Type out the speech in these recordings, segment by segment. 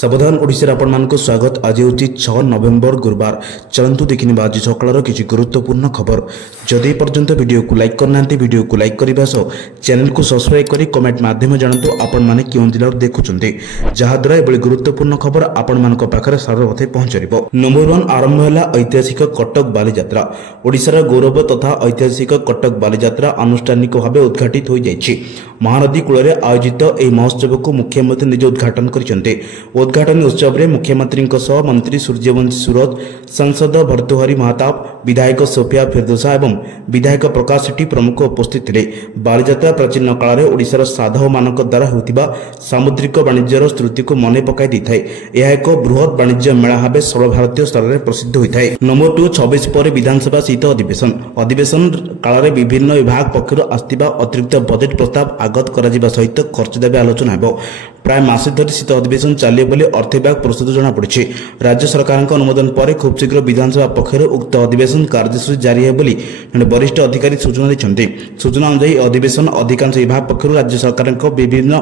सावधान ओडिशा आपण स्वागत। आज हूँ 6 नवेम्बर गुरुवार। चलतु देखने आज सकाल किसी गुरुत्वपूर्ण खबर। जदि पर्यंत वीडियो को लाइक करना वीडियो को लाइक करने सह चैनल को सब्सक्राइब करी कमेंट माध्यम जानतु आपण मैंने क्यों जिला देखुंत जहाद्वारा एभली गुरुत्वपूर्ण खबर आपण मान पाखे सर्वप्रथम पहुंच। नंबर 1 आरंभ है ऐतिहासिक कटक बालीजात्रा। ओडिशार गौरव तथा ऐतिहासिक कटक बालीजात्रा आनुष्ठानिक भाव उद्घाटित हो जाएगी। महानदी कूल आयोजित यह महोत्सव को मुख्यमंत्री निज उद्घाटन करते। उद्घाटन उत्सव में मुख्यमंत्री मंत्री सूर्यवंशी सूरज, सांसद भर्तृहरि महताब, विधायक सोफिया फिरदोसा एवं विधायक प्रकाश सेठी प्रमुख उपस्थित थे। बालीजात्रा प्राचीन काल में ओडिशार साधव मानक द्वारा होतिबा सामुद्रिक वाणिज्यर स्मृति को मन पकाई थाए। यह एक बृहत वाणिज्य मेला भाव सर्वभारतीय स्तर में प्रसिद्ध होता है। नंबर 2 26 पर विधानसभा शीत अधिवेशन काल में विभिन्न विभाग पक्षर आसथिबा अतिरिक्त बजेट प्रस्ताव आगत करा सहित खर्च दाबी आलोचना हो। प्राय मासे धरी शीत अधिवेशन चलिए बोली अर्थ विभाग प्रस्तुत जनापड़ी। राज्य सरकार अनुमोदन पर खूब शीघ्र विधानसभा पक्षर उक्त अधिवेशन कार्यसूची जारी है बोली वरिष्ठ अधिकारी सूचना देते। सूचना अनुसार अधिवेशन अधिकांश विभाग पक्षर राज्य सरकार विभिन्न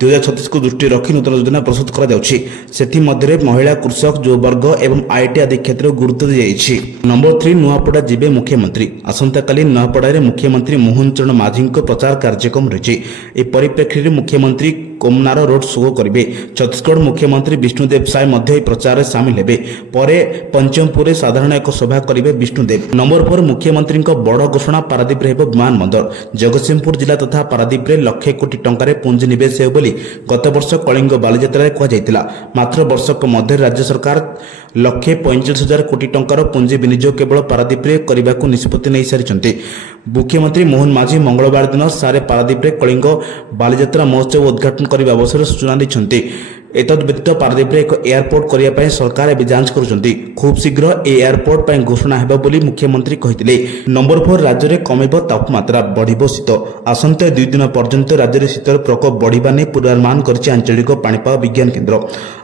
2036 को दृष्टि रखी नूतन योजना प्रस्तुत कर महिला, कृषक, युववर्ग एवं आईटी आदि क्षेत्र में गुरुत्व दी। नंबर 3 नुआपड़ा जीवे मुख्यमंत्री। आसंता काली नुआपड़ा मुख्यमंत्री मोहन चरण माझी प्रचार कार्यक्रम रही। परिप्रेक्षी में मुख्यमंत्री कोमनार रोड शो करेंगे। छत्तीसगढ़ मुख्यमंत्री विष्णुदेव साय प्रचार में सामिल होते। पर पंचमपुर साधारण एक सभा करेंगे विष्णुदेव। नंबर 4 मुख्यमंत्री बड़ घोषणा पारादीप विमान बंदर। जगतसिंहपुर जिला तथा पारादीप लक्षे कोटी टंकार पुंजी निवेश हो गत वर्ष कलिंग बालीजात्रा कहला। मात्र वर्षक मध्य राज्य सरकार 1,45,000 कोटी टंकार पुंजी विनियोग केवल पारादीप करने को निष्पत्ति नहीं सारी। मुख्यमंत्री मोहन माझी मंगलवार दिन सारे पारादीप कलिंग बालीजात्रा महोत्सव उद्घाटन करने अवसर सूचना देते। एतद व्यतीत पारादीप एक एयरपोर्ट करने सरकार जांच करुछंती। खूब शीघ्र एयरपोर्ट पर घोषणा हेबा बोली मुख्यमंत्री कहते। नंबर 4 राज्य में कमिब तापमात्रा बढ़िब शीत। आसंता 2 दिन पर्यंत राज्य में शीतर प्रकोप बढ़िबा ने पूर्वानुमान करछि आंचलिक पाणीपाग विज्ञान केन्द्र।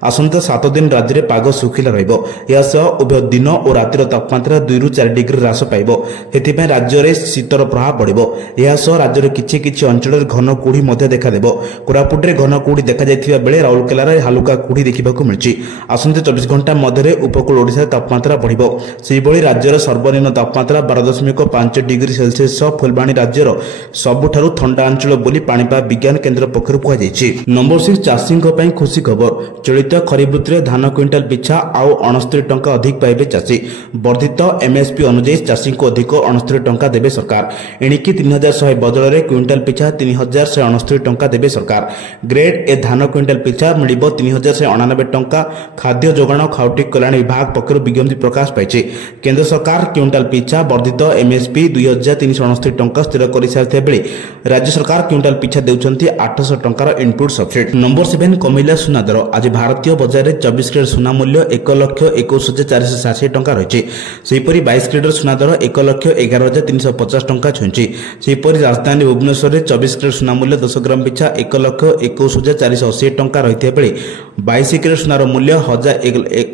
आसंता 7 दिन राज्य में पाग सुखिला रहिबो। या सह उभय दिन और रातिर तापमात्रा 2 ରୁ 4 डिग्री ह्रास पाइबो। हेथिपय राज्य में शीतर प्रभाव बढ़िबो। या सह राज्य में किछि अंचल घन कुहुडी मध्य देखा देबो। कोरापुट में घन कुहुडी देखा जायथिबा बेले राउरकेला हालुका कुहुडी देखा मिली। आसंता 24 घंटा मध्य उपकूल ओडिशा तापमात्रा बढ़िबो। सेहिभଳି राज्यर सर्वनिम्न तापमात्रा 12.5 डिग्री सेल्सियस फुलबाणी राज्यर सबुठारु ठंडा अंचल बोली पाणीपाग विज्ञान केन्द्र पक्षरु कहुଯାଇଛି। नंबर 6 चाषी खुशी खबर। चलित खरीफ ऋतु धान क्विंटाल पिछा आउ 69 टंका अधिक पाइबे चाषी। वर्धित एमएसपी अनुसार चाषी को अधिक 69 टंका देवे सरकार। एणिकी 3100 बदल में क्विंटाल पिछा 3169 टंका देवे सरकार। ग्रेड ए धान क्विंटाल पिछा मिल 3199 टंका। खाद्य जोगाण खाउटी कल्याण विभाग पक्षर विज्ञप्ति प्रकाश पाई। केंद्र सरकार क्विंटाल पिछा वर्धित एमएसपी 2369 टंका स्थिर कर सारी बेले राज्य सरकार क्विंटाल पिछा देउछंती 800 टंकार इनपुट सब्सिडी। नंबर 7 कमिला सुना दर। आज भारतीय बजार में 24 कैरेट सुना मूल्य 1,21,460 टंका रही। सेहीपरि 22 कैरेट सुना दर 1,11,350 टंका छुईंची। सेहीपरि राजधानी भुवनेश्वर में 24 कैरेट सुना मूल्य 10 ग्राम पिछा 1,21,480 टंका रही बेले 22 कैरेट सुनार मूल्य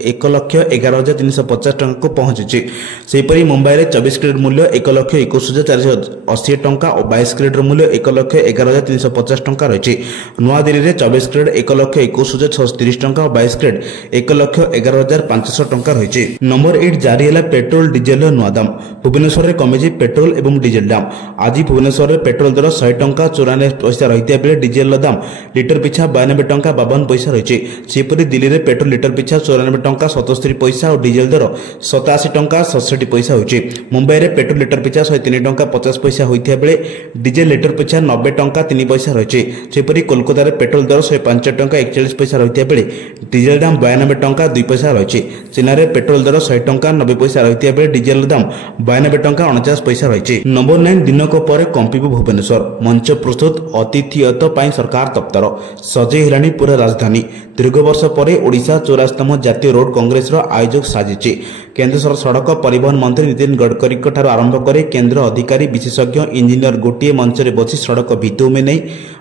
1,11,350 टंका को पहुंची। सेहीपरि मुंबई में 24 कैरेट मूल्य 1,21,480 टंका और 22 कैरेट मूल्य 1,11,350 टंका रही। नुआदिल्ली में 24 कैरेट 1,21,630 टंका और 22 कैरेट 1,11,500 टंका रही। नंबर 8 जारी है पेट्रोल डीजेल नुआ दाम। भुवनेश्वर में कमिଛି पेट्रोल एवं डीजेल दाम। आज भुवनेश्वर में पेट्रोल दर 100 टंका 94 पैसा रही बेले डीजेल दाम लिटर पिछा 92 टंका 52 पैसा रही। सेहीपरि दिल्ली में पेट्रोल लिटर पिछा 94 टंका 77 पैसा और डीजेल दर 87 टंका 67 पैसा होची। मुंबई में पेट्रोल लिटर पिछा 103 टंका 50 पैसा होता बेले डीजेल लिटर पिछा 90 टंका 3 पैसा रही। सेहीपरि कोलकाता में पेट्रोल दर 105 टंका 41 पैसा रही बेले डीजेल दाम 92 टंका 2 पैसा रही। चीना में पेट्रोल दर 100 टंका 90 पैसा रही बेले डीजेल दाम 92 टंका 49 पैसा रही। नंबर 9 दिनक पर कंपिब भुवनेश्वर। मंच प्रस्तुत अतिथियत सरकार दफ्तर सजई हेलानी पूरा राजधानी। दीर्घ वर्ष पर ओडिशा 84तम जातीय रोड कांग्रेस आयोजक साजिଛି। केन्द्र सड़क परिवहन मंत्री नितिन गडकरी ठार आरंभ कर केन्द्र अधिकारी विशेषज्ञ इंजीनियर गोटे मंच में बसी सड़क भित्तिभूमि नहीं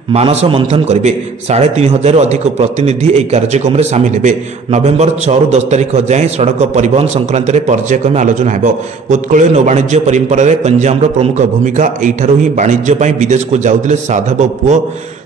मानस मंथन करेंगे। 3500 अधिक प्रतिनिधि यह कार्यक्रम में सामिल हेबे। नवेम्बर 6 रु 10 तारिख जाए सड़क परिवहन संक्रांत में पर्यायक्रमे आलोचना हेबो। उत्कल नौवाणिज्य परंपरा रे पंजाब प्रमुख भूमिका एठारु ही वाणिज्य ପାଇଁ विदेश को जाउतिले साधव पुओ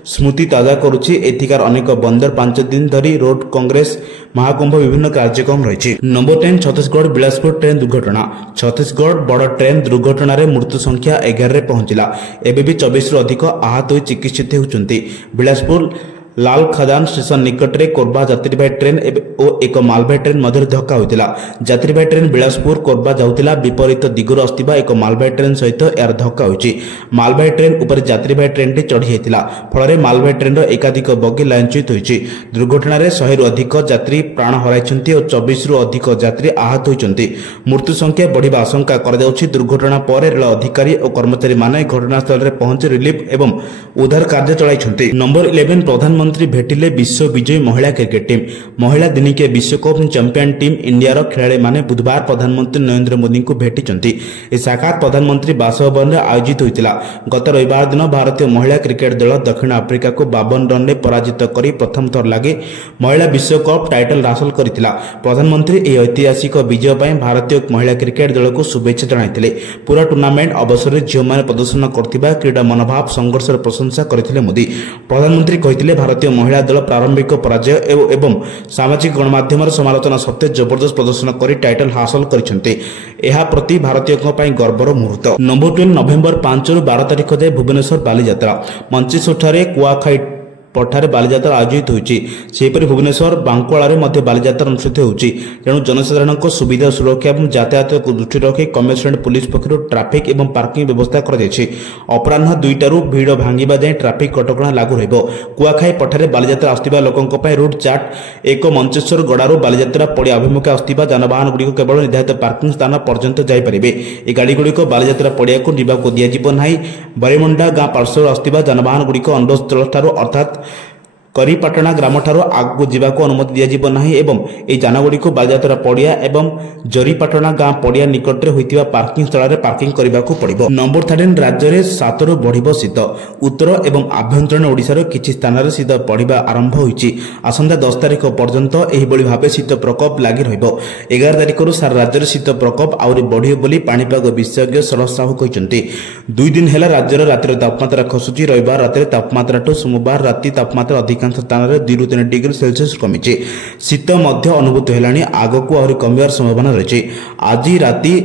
स्मृति ताजा करुछि। एथिकार अनेक बंदर 5 दिन धरी रोड कांग्रेस महाकुंभ विभिन्न कार्यक्रम रही। नंबर 10 छत्तीसगढ़ बिलासपुर ट्रेन दुर्घटना। छत्तीसगढ़ बड़ ट्रेन दुर्घटना रे मृत्यु संख्या 11 रे पहुंचला। एबे भी 24 रु अधिक आहत होई चिकित्सित होउचंती। बिलासपुर लाल खदान स्टेशन निकट में कोरबा यात्रीवाही ट्रेन और एक मालवाही ट्रेन मध्य धक्का होता। यात्रीवाही ट्रेन बिलासपुर कोरबा जाउतिला विपरीत दिगरु आस्थिबा एक मालवाही ट्रेन सहित यार धक्का होइछि। मालवाही ट्रेन उपर यात्रीवाही ट्रेन टी चढ़ी जाइतिला फल मालवाही ट्रेन एकाधिक बगी लाइनच्युत होइछि। दुर्घटना रे 100 रु अधिक यात्री प्राण हराइछन्ति और 24 रु अधिक यात्री आहत होइछन्ति। मृत्यु संख्या बढ़िबा आशंका करा जाउछि। दुर्घटना पर रेल अधिकारी और कर्मचारी माने घटनास्थल रे पहुंची रिलीफ एवं उद्धार कार्य चलाइछन्ति। नंबर 11 प्रधानमंत्री भेटिले विश्व विजयी महिला क्रिकेट टीम। महिला दिनिके विश्वकप चैंपियन टीम इंडियार खेलाड़ी माने बुधवार प्रधानमंत्री नरेंद्र मोदी को भेटिचंती। ए साक्षात प्रधानमंत्री बासभवन में आयोजित होइतिला। गत रविवार दिन भारतीय महिला क्रिकेट दल दक्षिण आफ्रिका को 52 रन में पराजित करी प्रथम थर लागे महिला विश्वकप टाइटल हासिल करथिला। प्रधानमंत्री ए ऐतिहासिक विजय पय भारतीय महिला क्रिकेट दल को शुभेच्छा जणाइथिले। पूरा टूर्नामेंट अवसर में झियो माने प्रदर्शन करथिबा क्रीडा मनोभाव संघर्षर प्रशंसा करथिले मोदी। प्रधानमंत्री कहिथिले भारतीय महिला दल प्रारंभिक पराजय एवं सामाजिक गणमाध्यम समालोचना सत्ते जबरदस्त प्रदर्शन कर टाइटल हासिल करिसेंते। एहा प्रति भारतीयों ପାଇଁ गर्वर मुहूर्त। नंबर 12 नवेम्बर 5 रु 12 तारिख जाए भुवनेश्वर बालीजात्रा। मंचेश्वर कुआखाई पठारे बालीजात्रा आयोजित होइछि। सेपरि भुवनेश्वर बांकुआला रे मध्य बालीजात्रा अनुष्ठित होइछि। तेणु जनसाधारण सुविधा सुरक्षा और यातायात को दृष्टि रखी कमिशनरेट पुलिस पक्षरु ट्रैफिक और पार्किंग व्यवस्था कर अपराह 2टारू भीड़ भांगिबा जाए ट्रैफिक कटकणा लागू रहइबो। कुआखाई पठारे बालीजात्रा आस्थिबा लोकंक पय रूट चार्ट एक मंचेश्वर गड़ारू बालीजात्रा पड़िया अभिमुखे आस्थिबा जानवाहन गुड़िक केवल निर्धारित पार्किंग स्थान पर्यंत जाई परिबे। ए गाड़ी गुड़िक बालीजात्रा पड़िया को निबाको दियाजिबो नाही। बरिमुंडा गाँ पार्श्वर आस्थिबा जानवाहन गुड़िक अंडस्थल ठारू अर्थात करीपाटना ग्राम ठारू आगू जावाक अनुमति दियाजिबो नाही एवं ए जानगुड़ी को बालीजात्रा पड़िया एवं जरीपाटना गाँ पड़िया निकट में होइतिबा पार्किंग स्थल में पार्किंग करबाकू पड़िबो। नंबर 13 राज्य में 7 रु बढ़िबो शीत। उत्तर एवं आभ्यंतरीण ओडिशार किछि स्थान में शीत बढ़िबा आरंभ होइछि। आसंता 10 तारिख पर्यंत एही बळी भाबे शीत प्रकोप लागि रहिबो। 11 तारिख रु सारा राज्य में शीत प्रकोप आउरी बढ़िबो बोली पाणीपाग विशेषज्ञ शरद साहू कहिसंती। 2 दिन हेला राज्यर रातिर तापमात्रा खसुची। रविवार रातिर तापमात्रा ठू सोमवार राति तापमात्रा अधिक स्थान में 2 रु 3 डिग्री सेल्सियस कमी। शीत मध्य अनुभूत है आगक आहरी कमिबार संभावना रही। आज राति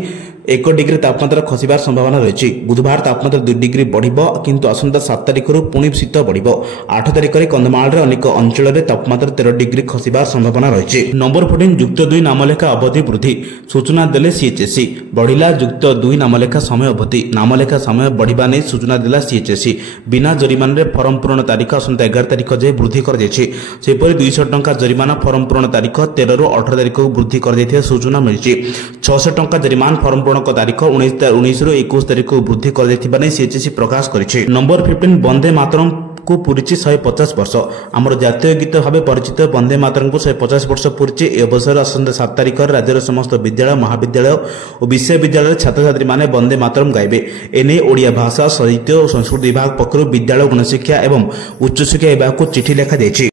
1 डिग्री तापमात्रा खसिबार संभावना रही। बुधवार तापमात्रा 2 डिग्री बढ़िबो किंतु आसंता 7 तारिख रु पुणी शीत बढ़िबो। 8 तारिख रे कंधमाल रे अनेक अंचल में तापमात्रा 13 डिग्री खसिबार संभावना रही। नंबर 14 युक्त 2 नामलेखा अवधि वृद्धि। सूचना देले सीएचएससी। बढ़िला युक्त 2 नामलेखा समय अवधि। नामलेखा समय बढ़िबा नै सूचना देला सीएचएससी। बिना जरिमान रे फॉर्म पूरण तारीख आसंता 11 तारिख जाए वृद्धि कर दैछि। सेपरि 200 टंका जरिमाना फॉर्म पूरण तारीख 13 रु 18 तारिख को वृद्धि कर दैथिया सूचना मिलिछि। 600 टंका जरिमान फॉर्म पूरण तारीख 19 रु 21 तारिख को वृद्धि कर दैथिबा नै सीएचएससी प्रकाश करिछि। नंबर 15 वंदे मातरम को पूरी 150 वर्ष। आमर जातीय गीत भाव परिचित वंदे मातरम को 150 वर्ष पूरी। ए अवसर आसंता 7 तारिख राज्यर समस्त विद्यालय महाविद्यालय और विश्वविद्यालय छात्र छात्री माने वंदे मातरम गाइबे। एने ओडिया भाषा साहित्य और संस्कृति विभाग पक्षरु विद्यालय गणशिक्षा एवं उच्च शिक्षा विभाग को चिठी लिखा जायछि।